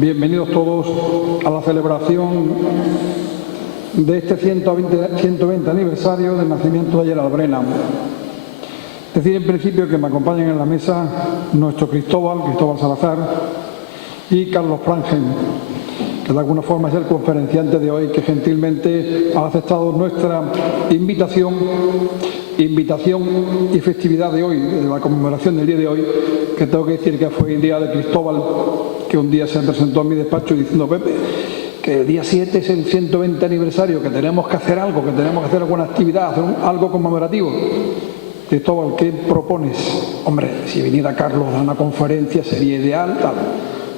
Bienvenidos todos a la celebración de este 120 aniversario del nacimiento de Gerald Brennan. Decir en principio que me acompañan en la mesa nuestro Cristóbal Salazar y Carlos Frangel, que de alguna forma es el conferenciante de hoy, que gentilmente ha aceptado nuestra invitación y festividad de hoy, de la conmemoración del día de hoy, que tengo que decir que fue el día de Cristóbal, que un día se presentó en mi despacho diciendo: Pepe, que el día 7 es el 120 aniversario, que tenemos que hacer algo, que tenemos que hacer alguna actividad, hacer algo conmemorativo. Cristóbal, ¿qué propones? Hombre, si viniera Carlos a una conferencia sería ideal, tal.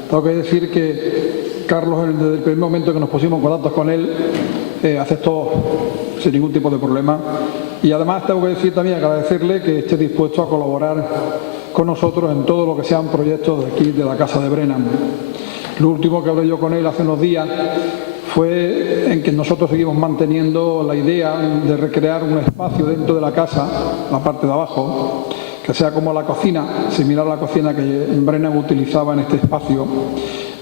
Tengo que decir que Carlos, desde el primer momento que nos pusimos en contacto con él, aceptó sin ningún tipo de problema. Y además tengo que decir también, agradecerle que esté dispuesto a colaborar con nosotros en todo lo que sean proyectos de aquí, de la Casa de Brennan. Lo último que hablé yo con él hace unos días fue en que nosotros seguimos manteniendo la idea de recrear un espacio dentro de la casa, la parte de abajo, que sea como la cocina, similar a la cocina que Brennan utilizaba en este espacio.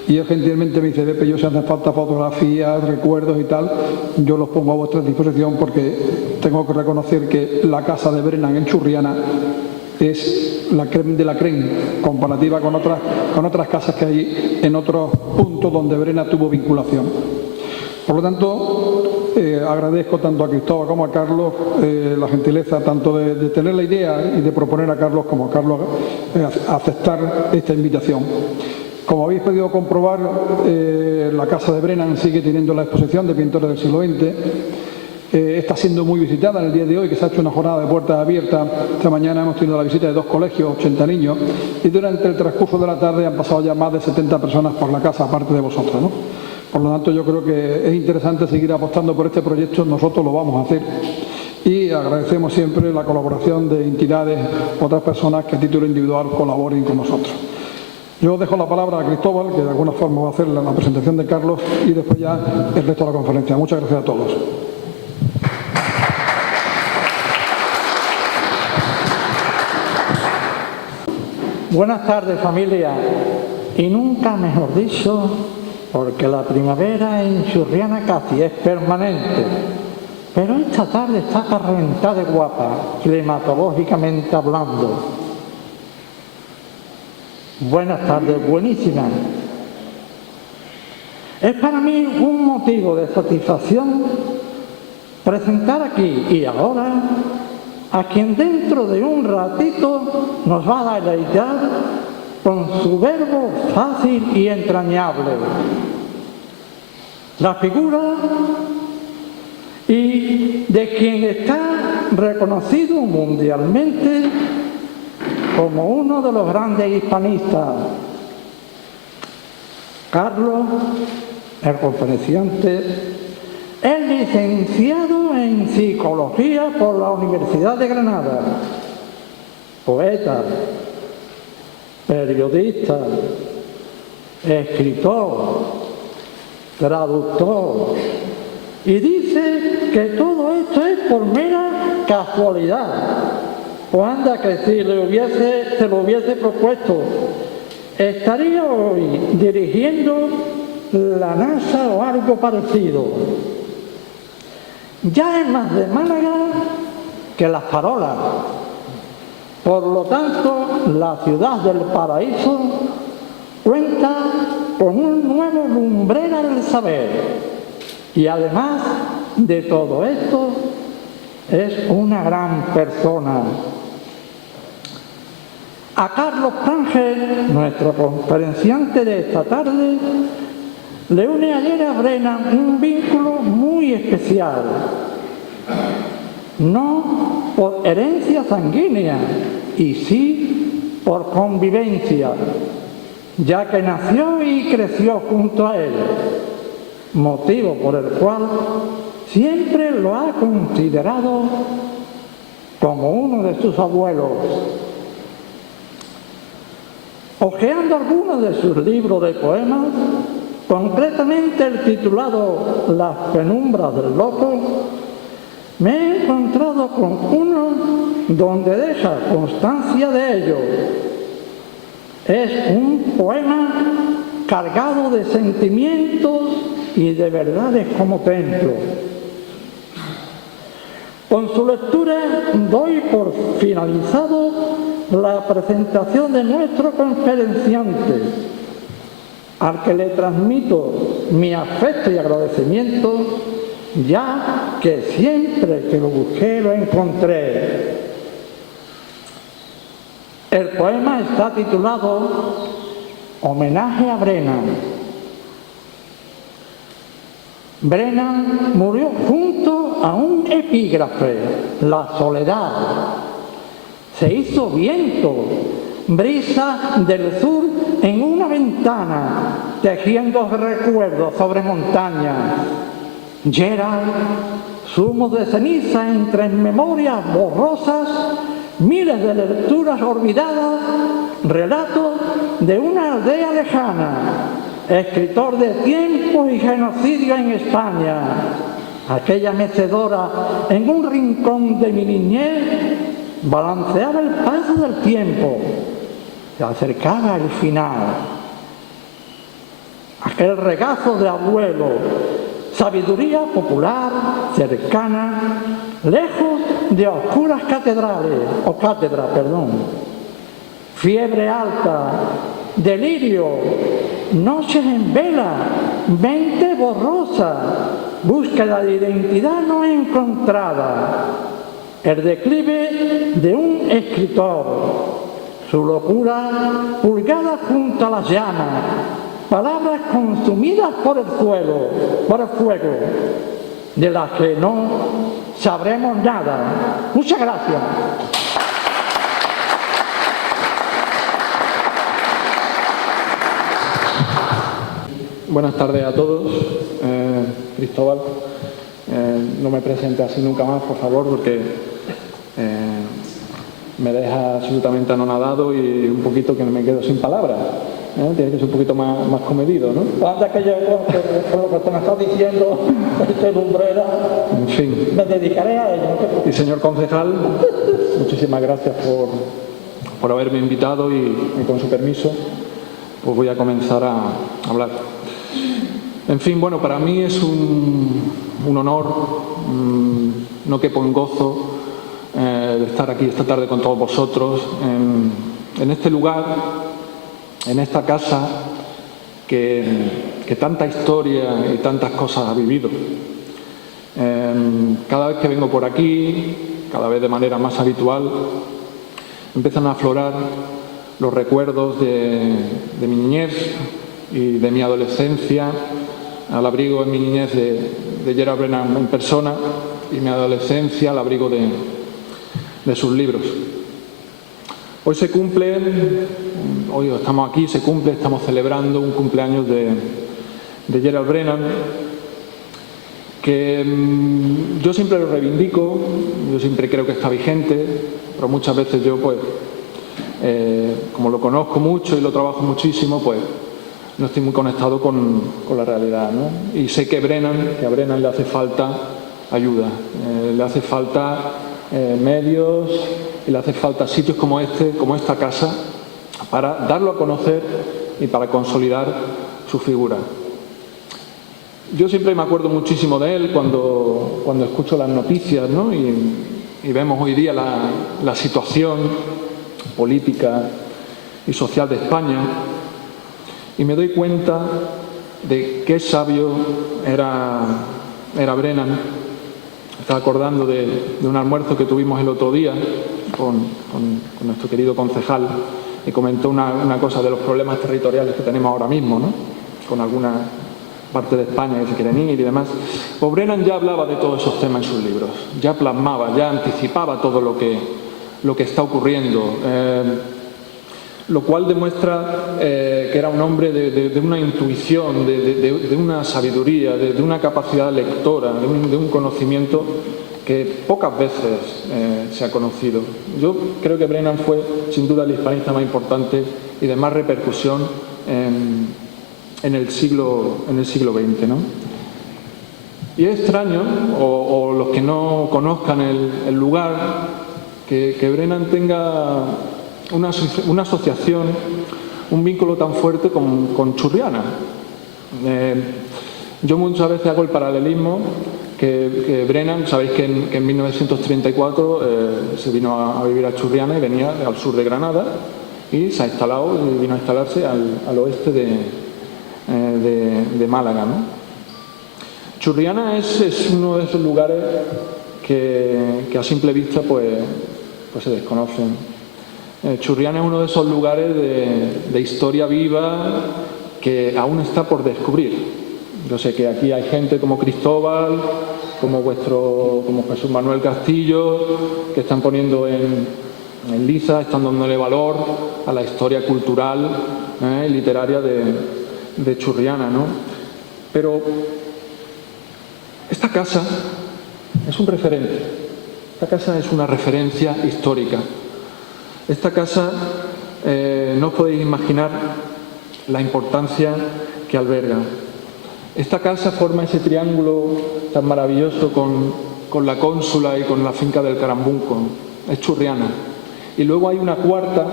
Y él gentilmente me dice: Pepe, yo si hace falta fotografías, recuerdos y tal, yo los pongo a vuestra disposición, porque tengo que reconocer que la casa de Brennan en Churriana es la creme de la creme, comparativa con otras casas que hay en otros puntos donde Brennan tuvo vinculación. Por lo tanto, agradezco tanto a Cristóbal como a Carlos la gentileza tanto de tener la idea y de proponer a Carlos como a Carlos aceptar esta invitación. Como habéis podido comprobar, la Casa de Brennan sigue teniendo la exposición de pintores del siglo XX. Está siendo muy visitada en el día de hoy, que se ha hecho una jornada de puertas abiertas. Esta mañana hemos tenido la visita de 2 colegios, 80 niños, y durante el transcurso de la tarde han pasado ya más de 70 personas por la casa, aparte de vosotros, ¿no? Por lo tanto, yo creo que es interesante seguir apostando por este proyecto. Nosotros lo vamos a hacer. Y agradecemos siempre la colaboración de entidades, otras personas que a título individual colaboren con nosotros. Yo dejo la palabra a Cristóbal, que de alguna forma va a hacer la presentación de Carlos, y después ya el resto de la conferencia. Muchas gracias a todos. Buenas tardes, familia. Y nunca mejor dicho, porque la primavera en Churriana casi es permanente. Pero esta tarde está reventada de guapa, climatológicamente hablando. Buenas tardes, buenísimas. Es para mí un motivo de satisfacción presentar aquí y ahora a quien dentro de un ratito nos va a deleitar con su verbo fácil y entrañable. La figura y de quien está reconocido mundialmente como uno de los grandes hispanistas, Carlos, el conferenciante, es licenciado en Psicología por la Universidad de Granada, poeta, periodista, escritor, traductor, y dice que todo esto es por mera casualidad. Pues anda, que si se lo hubiese propuesto, estaría hoy dirigiendo la NASA o algo parecido. Ya es más de Málaga que Las Farolas. Por lo tanto, la ciudad del paraíso cuenta con un nuevo lumbrera del saber. Y además de todo esto, es una gran persona. A Carlos Frangel, nuestro conferenciante de esta tarde, le une a Gerald Brennan un vínculo muy especial, no por herencia sanguínea, y sí por convivencia, ya que nació y creció junto a él, motivo por el cual siempre lo ha considerado como uno de sus abuelos. Hojeando algunos de sus libros de poemas, concretamente el titulado Las penumbras del loco, me he encontrado con uno donde deja constancia de ello. Es un poema cargado de sentimientos y de verdades como templo. Con su lectura doy por finalizado la presentación de nuestro conferenciante, al que le transmito mi afecto y agradecimiento, ya que siempre que lo busqué lo encontré. El poema está titulado Homenaje a Brennan. Brennan murió junto a un epígrafe, la soledad. Se hizo viento, brisa del sur en una ventana, tejiendo recuerdos sobre montañas. Gerald, zumo de ceniza entre memorias borrosas, miles de lecturas olvidadas, relatos de una aldea lejana, escritor de tiempos y genocidio en España. Aquella mecedora en un rincón de mi niñez balanceaba el paso del tiempo, se acercaba el final. Aquel regazo de abuelo, sabiduría popular, cercana, lejos de oscuras cátedras, fiebre alta, delirio, noches en vela, mente borrosa, búsqueda de identidad no encontrada, el declive de un escritor, su locura pulgada junto a las llamas, palabras consumidas por el fuego, de las que no sabremos nada. Muchas gracias. Buenas tardes a todos. Cristóbal, no me presente así nunca más, por favor, porque me deja absolutamente anonadado y un poquito que me quedo sin palabras. Tiene que ser un poquito más comedido, ¿no? Anda que yo, con lo que tú me estás diciendo, este lumbrera, En fin. me dedicaré a ello. Y señor concejal, muchísimas gracias por haberme invitado y con su permiso, pues voy a comenzar a hablar. En fin, bueno, para mí es un honor, no quepo en gozo de estar aquí esta tarde con todos vosotros, en este lugar, en esta casa que tanta historia y tantas cosas ha vivido. Cada vez que vengo por aquí, cada vez de manera más habitual, empiezan a aflorar los recuerdos de mi niñez y de mi adolescencia, al abrigo en mi niñez de Gerald Brennan en persona y mi adolescencia al abrigo de sus libros. Hoy estamos aquí, estamos celebrando un cumpleaños de Gerald Brennan, que yo siempre lo reivindico, yo siempre creo que está vigente, pero muchas veces yo, pues, como lo conozco mucho y lo trabajo muchísimo, pues no estoy muy conectado con la realidad, ¿no? Y sé que a Brennan le hace falta ayuda, le hace falta medios y le hace falta sitios como esta casa, para darlo a conocer y para consolidar su figura. Yo siempre me acuerdo muchísimo de él cuando escucho las noticias, ¿no? y vemos hoy día la situación política y social de España, y me doy cuenta de qué sabio era Brennan. Estaba acordando de un almuerzo que tuvimos el otro día con nuestro querido concejal, y comentó una cosa de los problemas territoriales que tenemos ahora mismo, ¿no? Con alguna parte de España que se quieren ir y demás. Pues Brennan ya hablaba de todos esos temas en sus libros, ya plasmaba, ya anticipaba todo lo que está ocurriendo, lo cual demuestra que era un hombre de una intuición, de una sabiduría, de una capacidad lectora, de un conocimiento que pocas veces se ha conocido. Yo creo que Brennan fue sin duda el hispanista más importante y de más repercusión en el siglo XX, ¿no? Y es extraño, o los que no conozcan el lugar, que Brennan tenga una asociación un vínculo tan fuerte con Churriana. Yo muchas veces hago el paralelismo que Brennan, sabéis que en 1934 se vino a vivir a Churriana y venía al sur de Granada y se ha instalado y vino a instalarse al oeste de Málaga, ¿no? Churriana es uno de esos lugares que a simple vista pues se desconocen. Churriana es uno de esos lugares de historia viva que aún está por descubrir. Yo sé que aquí hay gente como Cristóbal, como Jesús Manuel Castillo, que están poniendo en liza, están dándole valor a la historia cultural y literaria de Churriana, ¿no? Pero esta casa es un referente, esta casa es una referencia histórica. Esta casa, no os podéis imaginar la importancia que alberga. Esta casa forma ese triángulo tan maravilloso con la Cónsula y con la finca del Carambunco. Es Churriana. Y luego hay una cuarta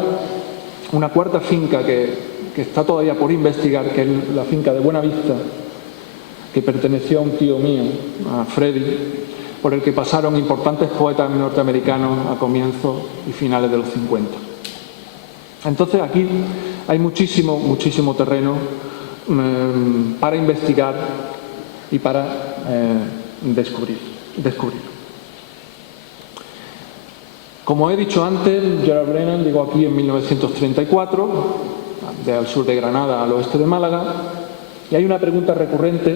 finca que está todavía por investigar, que es la finca de Buenavista, que perteneció a un tío mío, a Freddy, por el que pasaron importantes poetas norteamericanos a comienzos y finales de los 50. Entonces aquí hay muchísimo terreno para investigar y para descubrir. Como he dicho antes, Gerald Brennan llegó aquí en 1934, al sur de Granada, al oeste de Málaga, y hay una pregunta recurrente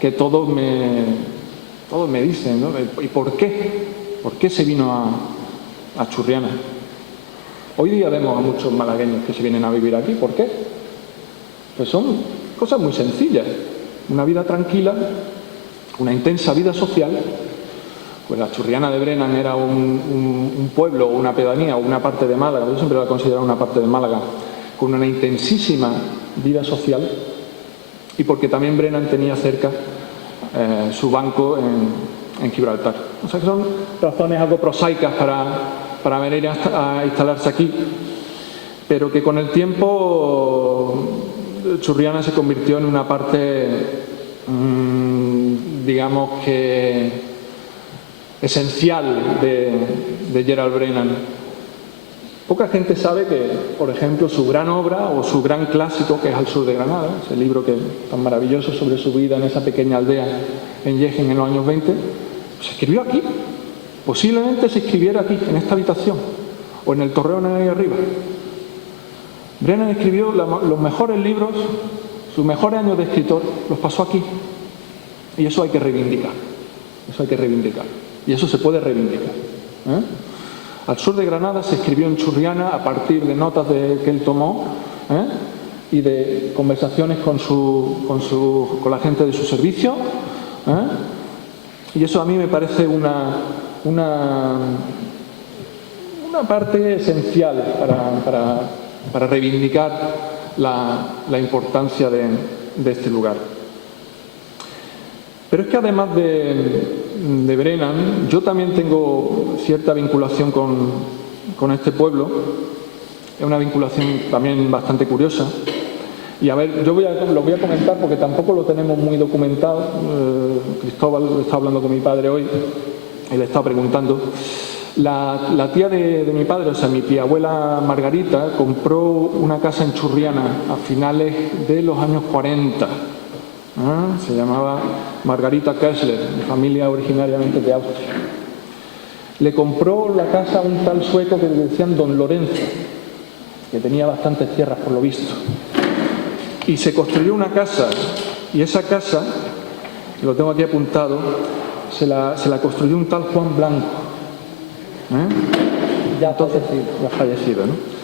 que todos me dicen, ¿no? ¿Y por qué? ¿Por qué se vino a Churriana? Hoy día vemos a muchos malagueños que se vienen a vivir aquí. ¿Por qué? Pues son cosas muy sencillas. Una vida tranquila, una intensa vida social. Pues la Churriana de Brennan era un pueblo, una pedanía o una parte de Málaga, yo siempre la he considerado una parte de Málaga, con una intensísima vida social, y porque también Brennan tenía cerca su banco en Gibraltar. O sea que son razones algo prosaicas para venir a instalarse aquí, pero que con el tiempo Churriana se convirtió en una parte, digamos que esencial de Gerald Brennan. Poca gente sabe que, por ejemplo, su gran obra o su gran clásico, que es Al sur de Granada, ese libro tan maravilloso sobre su vida en esa pequeña aldea en Jaén en los años 20, se escribió aquí. Posiblemente se escribiera aquí, en esta habitación, o en el torreón ahí arriba. Brennan escribió los mejores libros, sus mejores años de escritor, los pasó aquí. Y eso hay que reivindicar. Eso hay que reivindicar. Y eso se puede reivindicar. Al sur de Granada se escribió en Churriana a partir de notas que él tomó y de conversaciones con la gente de su servicio. Y eso a mí me parece una parte esencial para reivindicar la importancia de este lugar. Pero es que además de Brennan, yo también tengo cierta vinculación con este pueblo. Es una vinculación también bastante curiosa. Y a ver, lo voy a comentar porque tampoco lo tenemos muy documentado. Cristóbal está hablando con mi padre hoy y le está preguntando. La tía de mi padre, o sea, mi tía abuela Margarita, compró una casa en Churriana a finales de los años 40. Se llamaba Margarita Kessler, de familia originariamente de Austria. Le compró la casa a un tal sueco que le decían Don Lorenzo, que tenía bastantes tierras por lo visto. Y se construyó una casa, y esa casa, que lo tengo aquí apuntado, se la construyó un tal Juan Blanco. Ya fallecido, ¿no?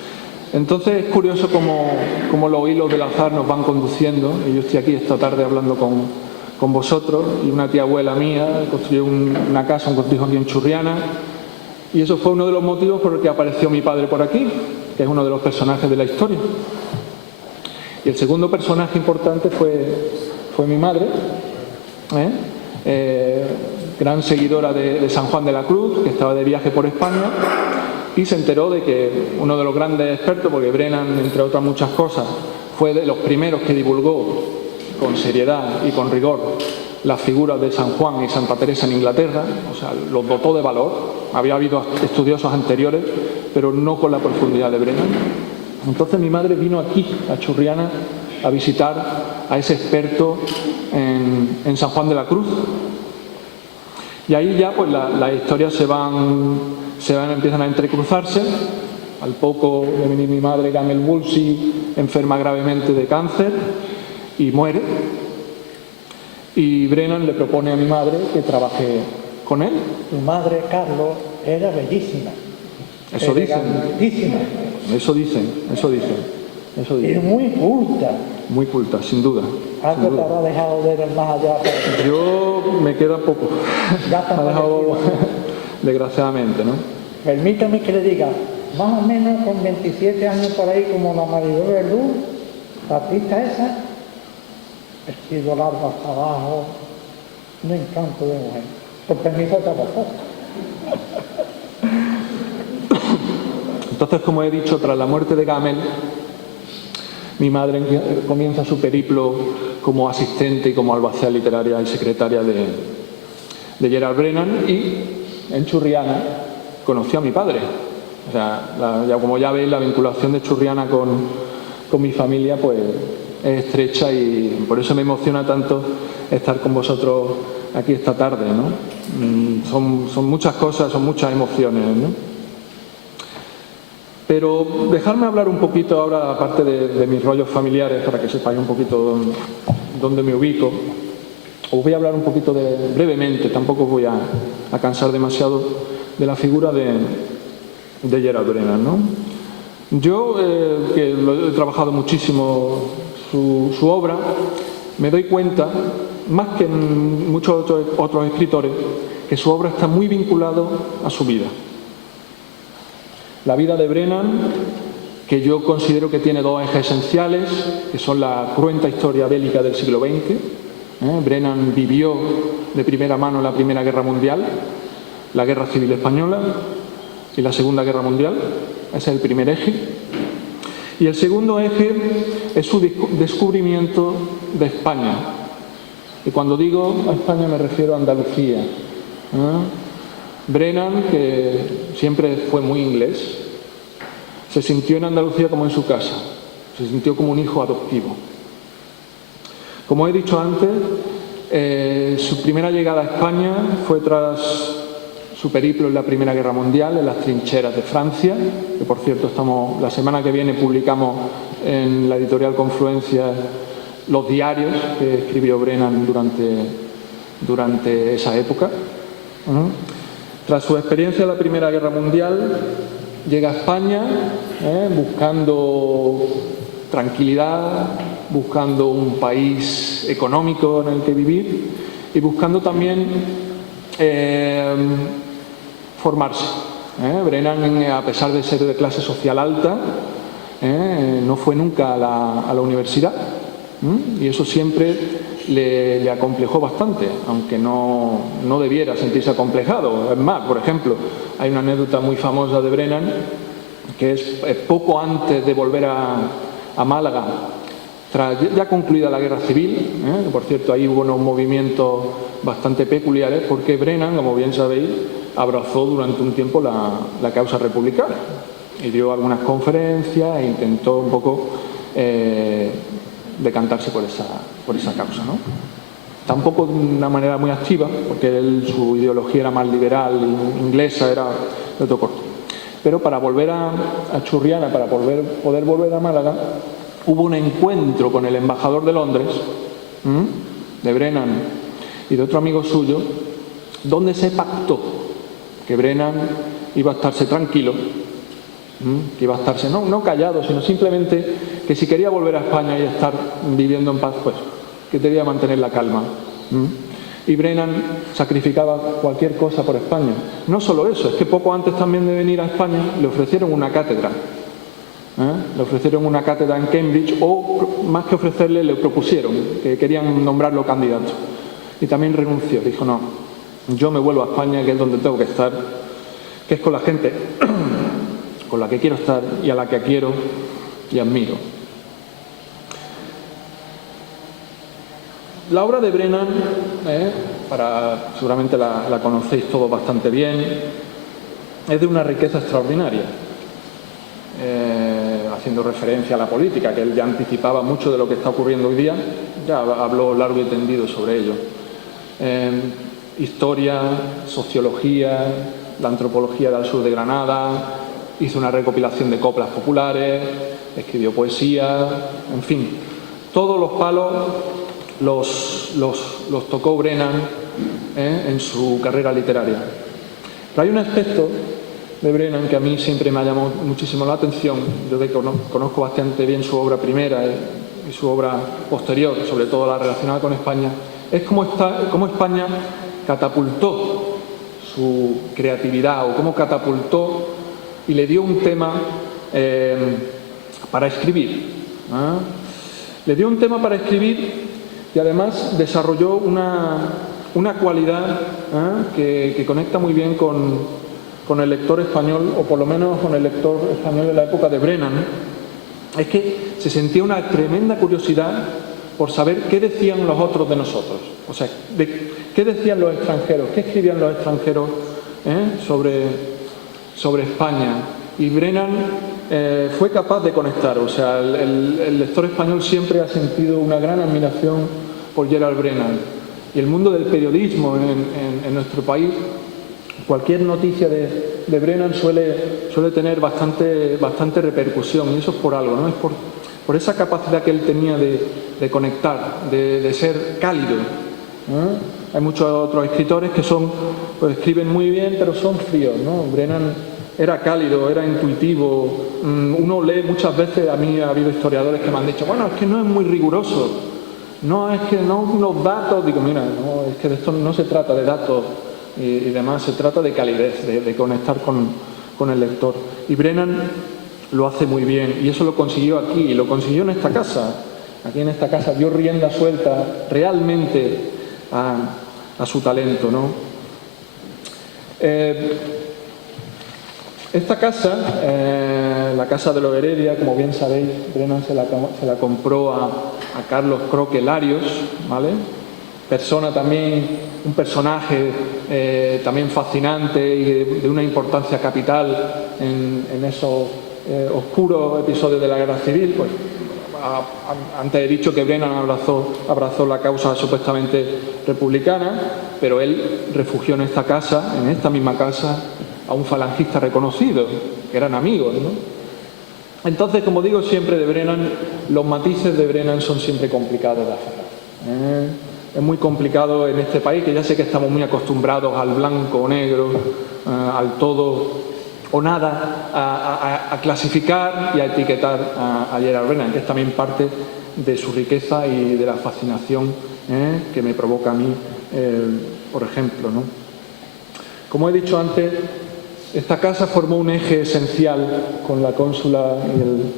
Entonces es curioso cómo los hilos del azar nos van conduciendo. Y yo estoy aquí esta tarde hablando con vosotros, y una tía abuela mía construyó una casa, un cortijo aquí en Churriana, y eso fue uno de los motivos por el que apareció mi padre por aquí, que es uno de los personajes de la historia. Y el segundo personaje importante fue mi madre, gran seguidora de San Juan de la Cruz, que estaba de viaje por España, y se enteró de que uno de los grandes expertos, porque Brennan, entre otras muchas cosas, fue de los primeros que divulgó con seriedad y con rigor las figuras de San Juan y Santa Teresa en Inglaterra, o sea, los dotó de valor. Había habido estudiosos anteriores, pero no con la profundidad de Brennan. Entonces mi madre vino aquí, a Churriana, a visitar a ese experto en San Juan de la Cruz. Y ahí ya pues las historias empiezan a entrecruzarse. Al poco de venir mi madre, Gamel Woolsey, enferma gravemente de cáncer y muere. Y Brennan le propone a mi madre que trabaje con él. Tu madre, Carlos, era bellísima. Eso dicen. Elegantísima. Eso dicen. Y muy culta. Muy culta, sin duda. Algo te habrá dejado ver el más allá. Yo me queda poco. Ya está. Me ha dejado, desgraciadamente, ¿no? Permítame que le diga, más o menos con 27 años por ahí, como la Maribel Verdú, la artista esa, vestido largo hasta abajo, un encanto de mujer. Por permiso de trabajar. Entonces, como he dicho, tras la muerte de Gamel, mi madre comienza su periplo como asistente y como albacea literaria y secretaria de Gerard Brennan, y en Churriana conoció a mi padre. O sea, como ya veis, la vinculación de Churriana con mi familia pues es estrecha, y por eso me emociona tanto estar con vosotros aquí esta tarde, ¿no? Son muchas cosas, son muchas emociones, ¿no? Pero dejadme hablar un poquito ahora, aparte de mis rollos familiares, para que sepáis un poquito dónde me ubico. Os voy a hablar un poquito brevemente, tampoco os voy a cansar demasiado, de la figura de Gerard Brennan, ¿no? Yo, que he trabajado muchísimo su obra, me doy cuenta, más que en muchos otros escritores, que su obra está muy vinculada a su vida. La vida de Brennan, que yo considero que tiene dos ejes esenciales, que son la cruenta historia bélica del siglo XX. Brennan vivió de primera mano la Primera Guerra Mundial, la Guerra Civil Española y la Segunda Guerra Mundial. Ese es el primer eje. Y el segundo eje es su descubrimiento de España. Y cuando digo a España me refiero a Andalucía. Brennan, que siempre fue muy inglés, se sintió en Andalucía como en su casa, se sintió como un hijo adoptivo. Como he dicho antes, su primera llegada a España fue tras su periplo en la Primera Guerra Mundial, en las trincheras de Francia, que por cierto la semana que viene publicamos en la editorial Confluencia los diarios que escribió Brennan durante esa época. Tras su experiencia en la Primera Guerra Mundial, llega a España buscando tranquilidad, buscando un país económico en el que vivir y buscando también formarse. Brennan, a pesar de ser de clase social alta, no fue nunca a la universidad, y eso siempre le acomplejó bastante, aunque no debiera sentirse acomplejado. Es más, por ejemplo, hay una anécdota muy famosa de Brennan, que es poco antes de volver a Málaga, tras ya concluida la Guerra Civil, que por cierto ahí hubo unos movimientos bastante peculiares, porque Brennan, como bien sabéis, abrazó durante un tiempo la causa republicana y dio algunas conferencias e intentó un poco decantarse por esa causa, ¿no? Tampoco de una manera muy activa, porque su ideología era más liberal, inglesa, era de otro corte. Pero para volver a Churriana, para poder volver a Málaga, hubo un encuentro con el embajador de Londres, de Brennan y de otro amigo suyo, donde se pactó que Brennan iba a estarse tranquilo, que iba a estarse no callado, sino simplemente que si quería volver a España y estar viviendo en paz, pues que debía mantener la calma. Y Brennan sacrificaba cualquier cosa por España. No solo eso, es que poco antes también de venir a España le ofrecieron una cátedra. Le ofrecieron una cátedra en Cambridge, o más que ofrecerle, le propusieron que querían nombrarlo candidato. Y también renunció, dijo no, yo me vuelvo a España, que es donde tengo que estar, que es con la gente con la que quiero estar y a la que quiero y admiro. La obra de Brennan, seguramente la conocéis todos bastante bien, es de una riqueza extraordinaria, haciendo referencia a la política, que él ya anticipaba mucho de lo que está ocurriendo hoy día, ya habló largo y tendido sobre ello. Historia, sociología, la antropología del sur de Granada, hizo una recopilación de coplas populares, escribió poesía, en fin, todos los palos los tocó Brennan en su carrera literaria. Pero hay un aspecto de Brennan que a mí siempre me ha llamado muchísimo la atención. Yo conozco bastante bien su obra primera y su obra posterior, sobre todo la relacionada con España, es cómo España catapultó su creatividad o cómo catapultó y le dio un tema para escribir. Le dio un tema para escribir y además desarrolló una cualidad que conecta muy bien con el lector español, o por lo menos con el lector español de la época de Brennan. Es que se sentía una tremenda curiosidad por saber qué decían los otros de nosotros. O sea, qué decían los extranjeros, qué escribían los extranjeros sobre España. Y Brennan fue capaz de conectar. O sea, el lector español siempre ha sentido una gran admiración por Gerald Brennan. Y el mundo del periodismo en nuestro país, cualquier noticia de Brennan suele tener bastante repercusión, y eso es por algo, ¿no? Es por esa capacidad que él tenía de conectar, de ser cálido. Hay muchos otros escritores que pues escriben muy bien, pero son fríos, ¿no? Brennan era cálido, era intuitivo. Uno lee muchas veces, a mí ha habido historiadores que me han dicho, bueno, es que no es muy riguroso, no, es que no unos datos, digo, mira, no, es que de esto no se trata de datos y demás, se trata de calidez, de conectar con el lector. Y Brennan lo hace muy bien, y eso lo consiguió aquí, y lo consiguió en esta casa. Aquí en esta casa dio rienda suelta realmente a su talento, ¿no? Esta casa, la casa de los Heredia, como bien sabéis, Brennan se la compró a Carlos Croque Larios, ¿vale? Un personaje también fascinante y de una importancia capital en esos oscuros episodios de la Guerra Civil. Pues, antes he dicho que Brennan abrazó la causa supuestamente republicana, pero él refugió en esta misma casa, a un falangista reconocido, que eran amigos, ¿no? Entonces, como digo siempre de Brennan, los matices de Brennan son siempre complicados de aferrar. Es muy complicado en este país, que ya sé que estamos muy acostumbrados al blanco o negro, al todo o nada, a clasificar y a etiquetar a Gerald Brennan, que es también parte de su riqueza y de la fascinación que me provoca a mí, por ejemplo, ¿no? Como he dicho antes, esta casa formó un eje esencial con la Cónsula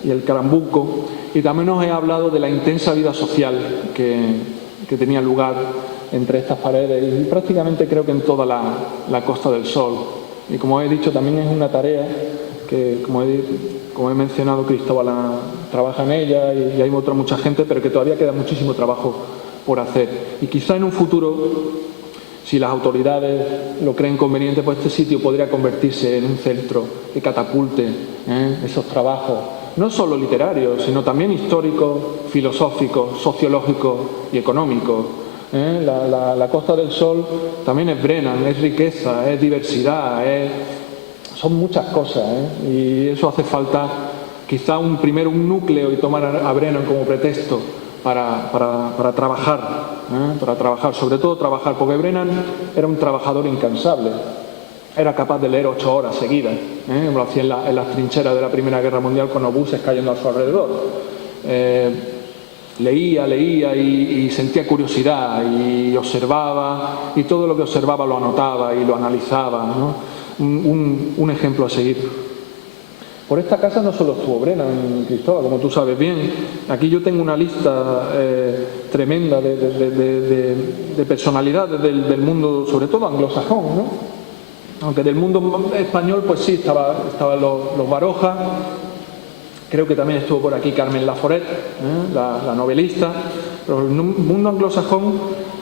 y el Carambuco, y también os he hablado de la intensa vida social que tenía lugar entre estas paredes y prácticamente creo que en toda la Costa del Sol. Y como he dicho, también es una tarea que, como he mencionado, Cristóbal trabaja en ella y hay mucha gente, pero que todavía queda muchísimo trabajo por hacer. Y quizá en un futuro, si las autoridades lo creen conveniente, pues este sitio podría convertirse en un centro que catapulte esos trabajos, no solo literarios, sino también históricos, filosóficos, sociológicos y económicos. La Costa del Sol también es Brennan, es riqueza, es diversidad, son muchas cosas, y eso hace falta quizá primero un núcleo y tomar a Brennan como pretexto para trabajar, sobre todo trabajar, porque Brennan era un trabajador incansable, era capaz de leer 8 horas seguidas, lo hacía en las trincheras de la Primera Guerra Mundial con obuses cayendo a su alrededor. Leía y sentía curiosidad y observaba, y todo lo que observaba lo anotaba y lo analizaba, ¿no? Un ejemplo a seguir. Por esta casa no solo estuvo Brennan, Cristóbal, como tú sabes bien. Aquí yo tengo una lista tremenda de personalidades del mundo, sobre todo anglosajón, ¿no? Aunque del mundo español, pues sí, estaban los Baroja. Creo que también estuvo por aquí Carmen Laforet, la novelista. Pero en el mundo anglosajón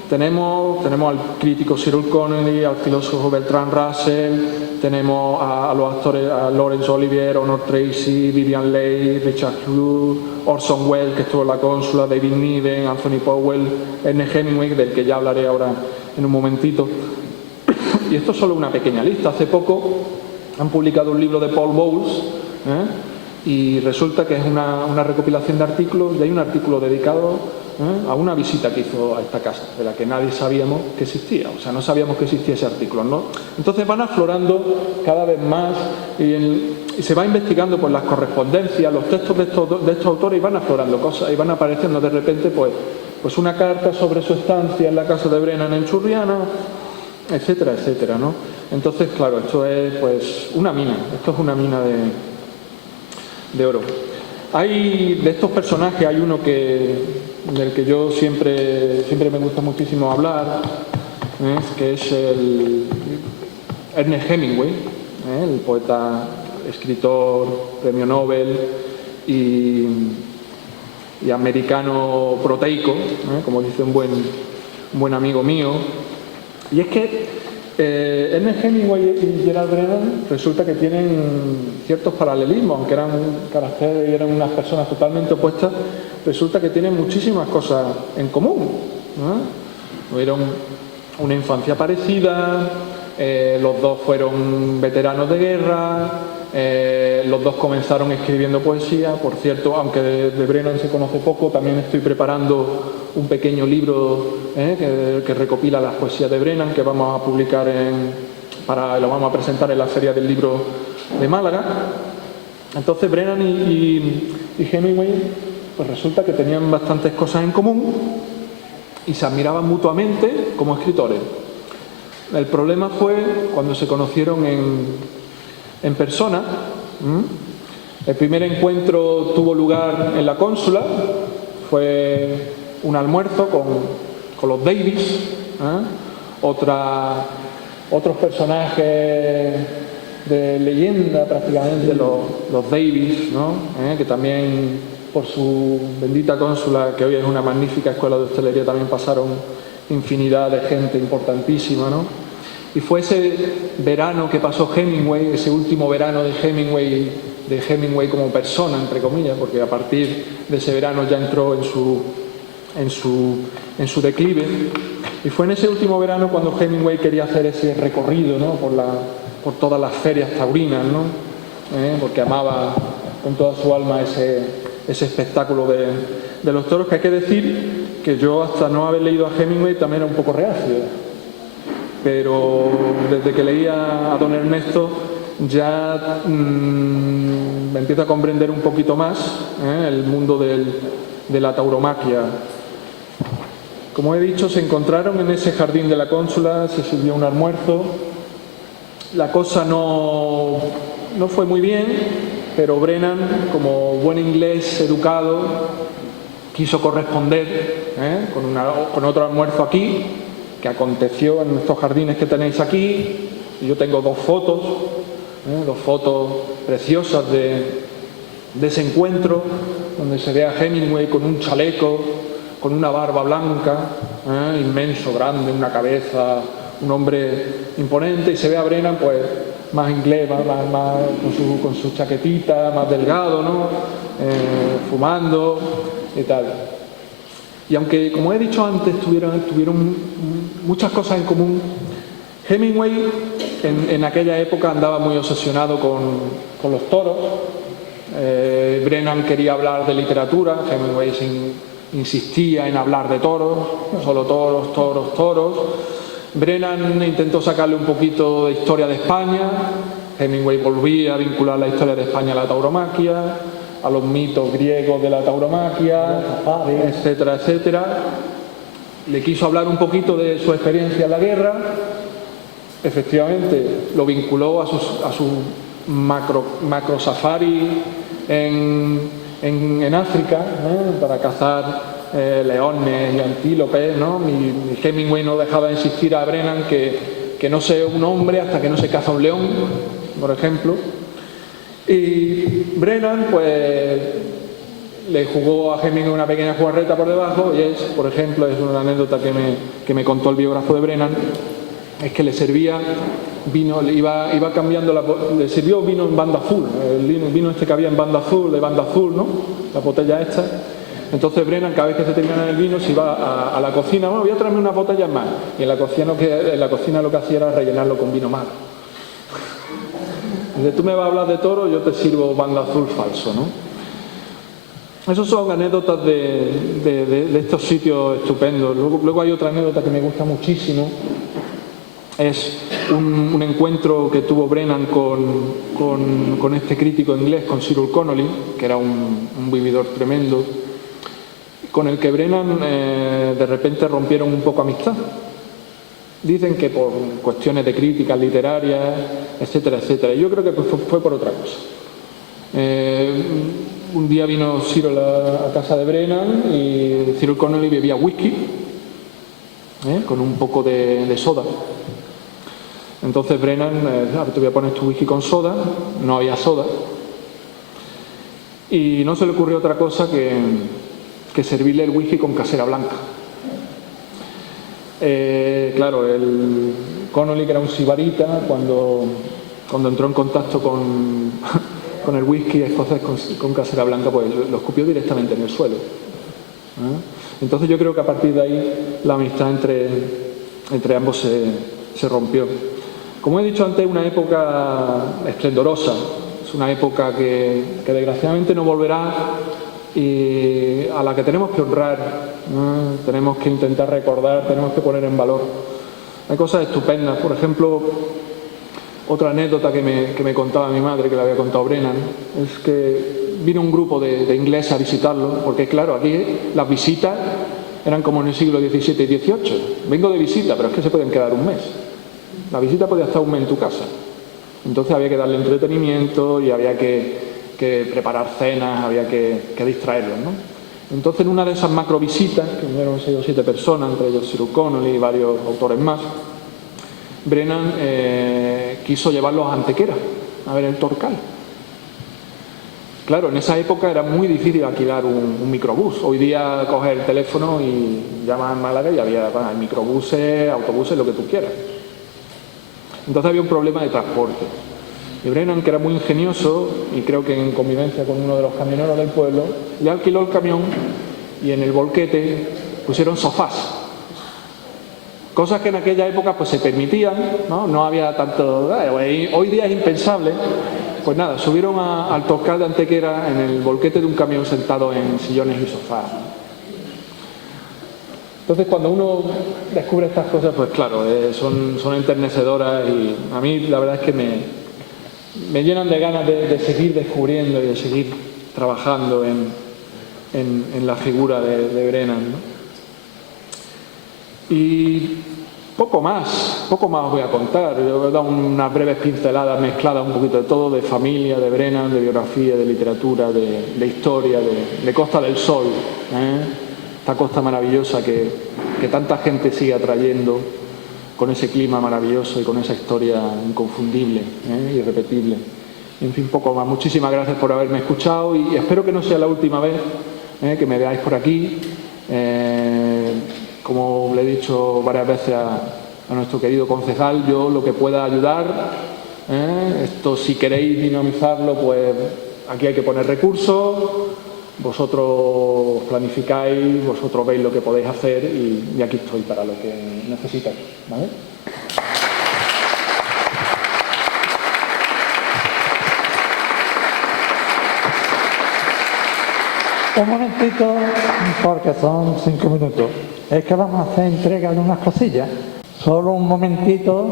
tenemos al crítico Cyril Connolly, al filósofo Bertrand Russell, tenemos a los actores, a Laurence Olivier, Honor Tracy, Vivian Leigh, Richard Hughes, Orson Welles, que estuvo en La Cónsula, David Niven, Anthony Powell, Ernest Hemingway, del que ya hablaré ahora en un momentito. Y esto es solo una pequeña lista. Hace poco han publicado un libro de Paul Bowles, y resulta que es una recopilación de artículos, y hay un artículo dedicado a una visita que hizo a esta casa, de la que nadie sabíamos que existía, o sea, no sabíamos que existía ese artículo, ¿no? Entonces van aflorando cada vez más y se va investigando pues las correspondencias, los textos de estos autores, y van aflorando cosas, y van apareciendo de repente pues una carta sobre su estancia en la casa de Brennan en Churriana, etcétera, etcétera, ¿no? Entonces, claro, esto es pues una mina, esto es una mina de oro. De estos personajes hay uno del que yo siempre me gusta muchísimo hablar, que es el Ernest Hemingway, el poeta, escritor, premio Nobel y americano proteico, como dice un buen amigo mío. Y es que Ernest Hemingway y Gerald Brennan resulta que tienen ciertos paralelismos, aunque eran unas personas totalmente opuestas, resulta que tienen muchísimas cosas en común, ¿no? Tuvieron una infancia parecida, los dos fueron veteranos de guerra, los dos comenzaron escribiendo poesía. Por cierto, aunque de Brennan se conoce poco, también estoy preparando un pequeño libro que recopila las poesías de Brennan, que vamos a publicar lo vamos a presentar en la Feria del Libro de Málaga. Entonces Brennan y Hemingway pues resulta que tenían bastantes cosas en común y se admiraban mutuamente como escritores. El problema fue cuando se conocieron en persona. El primer encuentro tuvo lugar en La Cónsula, fue un almuerzo con los Davis, otros personajes de leyenda prácticamente, los Davis, ¿no? Que también por su bendita Cónsula, que hoy es una magnífica escuela de hostelería, también pasaron infinidad de gente importantísima, ¿no? Y fue ese verano que pasó Hemingway, ese último verano de Hemingway como persona, entre comillas, porque a partir de ese verano ya entró en su declive. Y fue en ese último verano cuando Hemingway quería hacer ese recorrido, ¿no? por todas las ferias taurinas, ¿no? Porque amaba con toda su alma ese espectáculo de los toros, que hay que decir que yo, hasta no haber leído a Hemingway, también era un poco reacio. Pero desde que leía a don Ernesto ya me empiezo a comprender un poquito más el mundo de la tauromaquia. Como he dicho, se encontraron en ese jardín de La Cónsula, se sirvió un almuerzo. La cosa no fue muy bien, pero Brennan, como buen inglés educado, quiso corresponder con otro almuerzo aquí, que aconteció en estos jardines que tenéis aquí. Y yo tengo dos fotos preciosas de ese encuentro, donde se ve a Hemingway con un chaleco, con una barba blanca, inmenso, grande, una cabeza, un hombre imponente, y se ve a Brennan pues más inglés, más con su chaquetita, más delgado, ¿no? Fumando y tal. Y aunque, como he dicho antes, tuvieron muchas cosas en común, Hemingway en aquella época andaba muy obsesionado con los toros. Brennan quería hablar de literatura, Hemingway insistía en hablar de toros, solo toros, toros, toros. Brennan intentó sacarle un poquito de historia de España, Hemingway volvía a vincular la historia de España a la tauromaquia, a los mitos griegos de la tauromaquia, etcétera, etcétera. Le quiso hablar un poquito de su experiencia en la guerra. Efectivamente, lo vinculó a su macro safari en África, para cazar leones y antílopes, ¿no? Y Hemingway no dejaba de insistir a Brennan que que no sea un hombre hasta que no se caza un león, por ejemplo. Y Brennan, pues, le jugó a Hemingway una pequeña jugarreta por debajo, y es, por ejemplo, es una anécdota que me contó el biógrafo de Brennan, es que le servía vino, iba cambiando, le sirvió vino en banda azul, el vino este que había en banda azul, de banda azul, ¿no? La botella esta. Entonces Brennan, cada vez que se terminaba el vino, se iba a la cocina, bueno, voy a traerme unas botellas más, y en la cocina lo que hacía era rellenarlo con vino malo. Dice, tú me vas a hablar de toro, yo te sirvo banda azul falso, ¿no? Esos son anécdotas de estos sitios estupendos. Luego hay otra anécdota que me gusta muchísimo. Es un encuentro que tuvo Brennan con este crítico inglés, con Cyril Connolly, que era un vividor tremendo, con el que Brennan de repente rompieron un poco amistad. Dicen que por cuestiones de críticas literarias, etcétera, etcétera. Yo creo que fue por otra cosa. Un día vino Cyril a casa de Brennan y Cyril Connolly bebía whisky con un poco de soda. Entonces Brennan, te voy a poner tu whisky con soda, no había soda, y no se le ocurrió otra cosa que servirle el whisky con casera blanca. Claro, el Connolly, que era un sibarita, cuando entró en contacto con el whisky escocés con casera blanca, pues lo escupió directamente en el suelo. Entonces yo creo que a partir de ahí la amistad entre ambos se rompió. Como he dicho antes, es una época esplendorosa, es una época que desgraciadamente no volverá y a la que tenemos que honrar, tenemos que intentar recordar, tenemos que poner en valor. Hay cosas estupendas, por ejemplo, otra anécdota que me contaba mi madre, que le había contado Brennan, es que vino un grupo de ingleses a visitarlo, porque claro, aquí las visitas eran como en el siglo XVII y XVIII. Vengo de visita, pero es que se pueden quedar un mes. La visita podía estar un mes en tu casa. Entonces había que darle entretenimiento y había que preparar cenas, había que distraerlos, ¿no? Entonces en una de esas macro visitas, que vinieron 6 o 7 personas, entre ellos Cyril Connolly y varios autores más, Brennan quiso llevarlos a Antequera a ver el Torcal. Claro, en esa época era muy difícil alquilar un microbús. Hoy día coges el teléfono y llamas a Málaga y había microbuses, autobuses, lo que tú quieras. Entonces había un problema de transporte. Y Brennan, que era muy ingenioso, y creo que en convivencia con uno de los camioneros del pueblo, le alquiló el camión y en el volquete pusieron sofás. Cosas que en aquella época pues se permitían, no había tanto... Hoy día es impensable. Pues nada, subieron al Torcal de Antequera en el volquete de un camión sentado en sillones y sofás. Entonces cuando uno descubre estas cosas, pues claro, son enternecedoras y a mí la verdad es que me llenan de ganas de seguir descubriendo y de seguir trabajando en la figura de Brennan, ¿no? Y poco más os voy a contar. Yo he dado unas breves pinceladas mezcladas un poquito de todo, de familia, de Brennan, de biografía, de literatura, de historia, de Costa del Sol, esta costa maravillosa que tanta gente sigue atrayendo con ese clima maravilloso y con esa historia inconfundible, irrepetible. En fin, poco más. Muchísimas gracias por haberme escuchado y espero que no sea la última vez que me veáis por aquí. Como le he dicho varias veces a nuestro querido concejal, yo lo que pueda ayudar, esto si queréis dinamizarlo, pues aquí hay que poner recursos, vosotros planificáis, vosotros veis lo que podéis hacer y aquí estoy para lo que necesitáis, ¿vale? Un momentito, porque son 5 minutos. Es que vamos a hacer entrega de unas cosillas. Solo un momentito,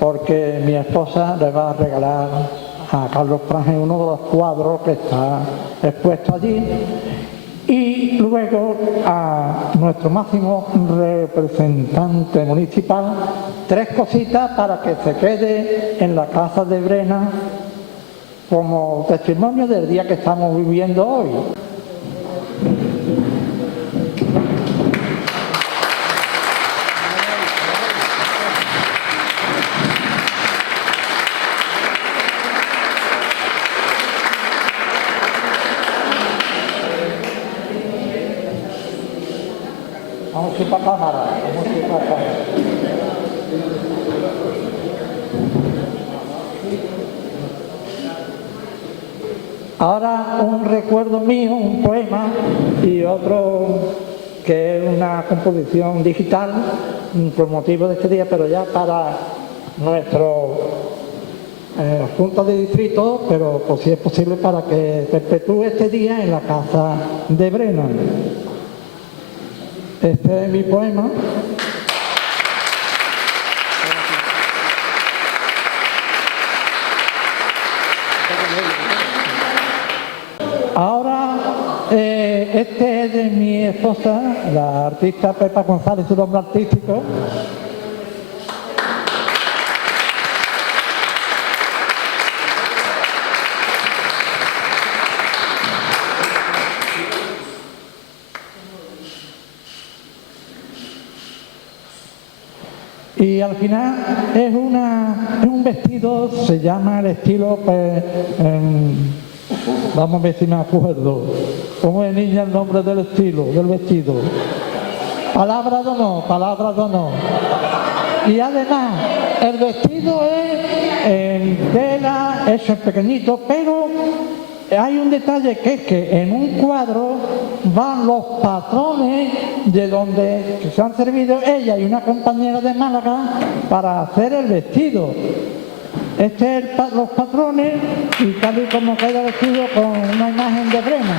porque mi esposa le va a regalar a Carlos Franje uno de los cuadros que está expuesto allí. Y luego a nuestro máximo representante municipal 3 cositas para que se quede en la casa de Brennan como testimonio del día que estamos viviendo hoy. Vamos a ir para cámara. Vamos a ir para cámara. Ahora un recuerdo mío, un poema y otro que es una composición digital por motivo de este día, pero ya para nuestro junta de distrito, pero pues, si es posible para que perpetúe este día en la casa de Brennan. Este es mi poema. Ahora, este es de mi esposa, la artista Pepa González, su nombre artístico. Y al final es un vestido, se llama el estilo, pues, vamos a ver si me acuerdo. ¿Cómo es, niña, el nombre del estilo, del vestido? Palabra de honor, palabra de honor. Y además, el vestido es en tela, eso es pequeñito, pero hay un detalle que es que en un cuadro van los patrones de donde se han servido ella y una compañera de Málaga para hacer el vestido. Este es los patrones y tal y como queda vestido con una imagen de Brennan.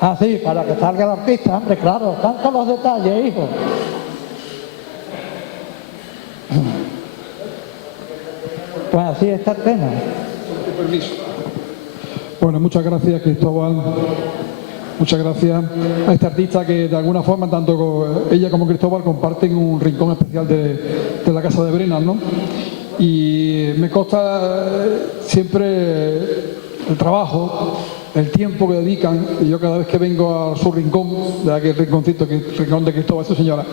Ah, sí, para que salga el artista, hombre, claro, tanto los detalles, hijo. Pues así está el tema. Bueno, muchas gracias, Cristóbal. Muchas gracias a esta artista que de alguna forma, tanto ella como Cristóbal, comparten un rincón especial de la casa de Brennan, ¿no? Y me consta siempre el trabajo, el tiempo que dedican, y yo cada vez que vengo a su rincón, de aquel rinconcito, que el rincón de Cristóbal, su señora,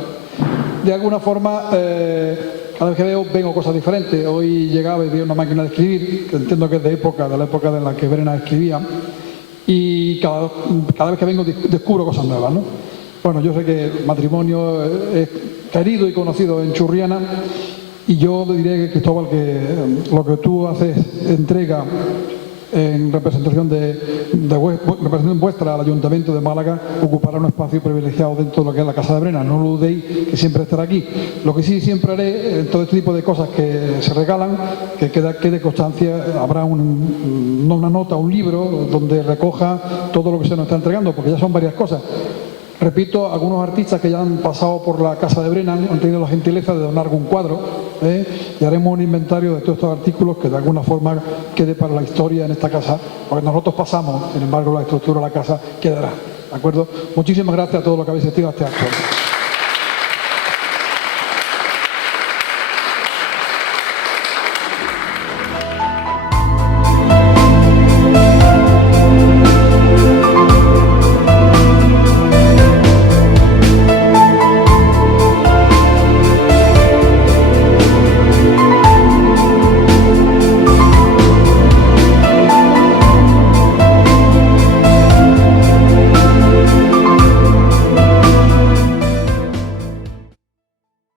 de alguna forma, cada vez que vengo cosas diferentes. Hoy llegaba y vi una máquina de escribir, que entiendo que es de la época en la que Brennan escribía, y cada vez que vengo descubro cosas nuevas, ¿no? Bueno, yo sé que el matrimonio es querido y conocido en Churriana, y yo diré, Cristóbal, que lo que tú haces, entrega en representación representación vuestra al Ayuntamiento de Málaga, ocupará un espacio privilegiado dentro de lo que es la Casa de Brennan. No lo dudéis, que siempre estará aquí. Lo que sí siempre haré, en todo este tipo de cosas que se regalan, que quede constancia, habrá una nota, un libro, donde recoja todo lo que se nos está entregando, porque ya son varias cosas. Repito, algunos artistas que ya han pasado por la Casa de Brennan han tenido la gentileza de donar algún cuadro, y haremos un inventario de todos estos artículos que de alguna forma quede para la historia en esta casa, porque nosotros pasamos, sin embargo la estructura de la casa quedará. ¿De acuerdo? Muchísimas gracias a todos los que habéis asistido a este acto.